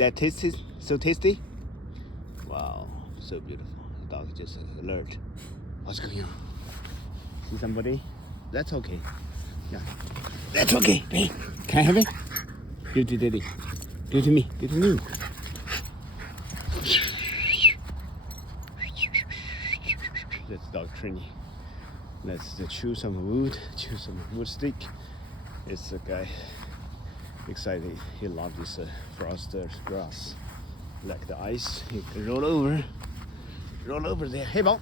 that tasty? So tasty? Wow, so beautiful. The dog just alert. What's going on? See somebody? That's okay. Yeah, that's okay. Hey, can I have it? Give it to Daddy. Give it to me. Give it to me. That's dog training. Let's chew some wood. Chew some wood stick. It's a guy excited. He loves this frosted grass, like the ice. He can roll over there. Hey, Bob.